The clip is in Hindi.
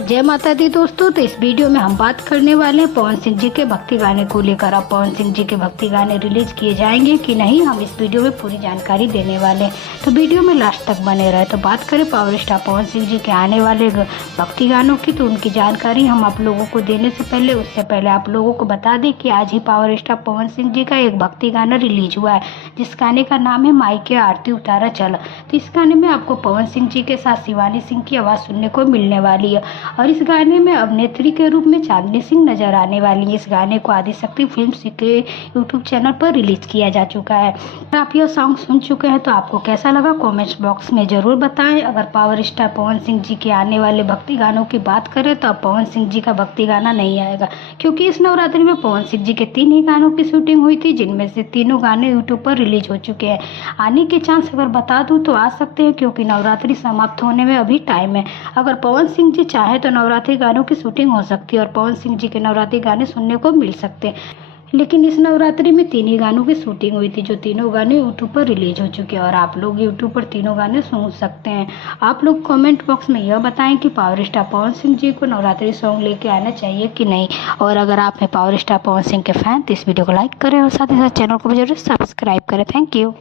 जय माता दी दोस्तों। तो इस वीडियो में हम बात करने वाले हैं पवन सिंह जी के भक्ति गाने को लेकर। अब पवन सिंह जी के भक्ति गाने रिलीज किए जाएंगे कि नहीं, हम इस वीडियो में पूरी जानकारी देने वाले हैं, तो वीडियो में लास्ट तक बने रहे। तो बात करें पावर स्टार पवन सिंह जी के आने वाले भक्ति गानों की, तो उनकी जानकारी हम आप लोगों को देने से पहले उससे पहले आप लोगों को बता दें कि आज ही पावर स्टार पवन सिंह जी का एक भक्ति गाना रिलीज हुआ है, जिस गाने का नाम है मायके आरती उतारा चल। तो इस गाने में आपको पवन सिंह जी के साथ शिवानी सिंह की आवाज़ सुनने को मिलने वाली है और इस गाने में अभिनेत्री के रूप में चांदनी सिंह नजर आने वाली है। इस गाने को आदिशक्ति फिल्म्स के यूट्यूब चैनल पर रिलीज किया जा चुका है। अगर आप यह सॉन्ग सुन चुके हैं तो आपको कैसा लगा कमेंट्स बॉक्स में जरूर बताएं। अगर पावर स्टार पवन सिंह जी के आने वाले भक्ति गानों की बात करें तो अब पवन सिंह जी का भक्ति गाना नहीं आएगा, क्योंकि इस नवरात्रि में पवन सिंह जी के 3 ही गानों की शूटिंग हुई थी, जिनमें से तीनों गाने यूट्यूब पर रिलीज हो चुके हैं। आने के चांस अगर बता दूं तो आ सकते हैं, क्योंकि नवरात्रि समाप्त होने में अभी टाइम है। अगर पवन सिंह जी चाहे तो नवरात्रि गानों की शूटिंग हो सकती है और पवन सिंह जी के नवरात्रि गाने सुनने को मिल सकते हैं। लेकिन इस नवरात्रि में 3 ही गानों की शूटिंग हुई थी, जो तीनों गाने यूट्यूब पर रिलीज हो चुके हैं और आप लोग यूट्यूब पर तीनों गाने सुन सकते हैं। आप लोग कमेंट बॉक्स में यह बताएं कि पावर स्टार पवन सिंह जी को नवरात्रि सॉन्ग लेके आना चाहिए कि नहीं। और अगर आप हैं पावर स्टार पवन सिंह के फैन तो इस वीडियो को लाइक करें और साथ ही साथ चैनल को भी जरूर सब्सक्राइब करें। Thank you.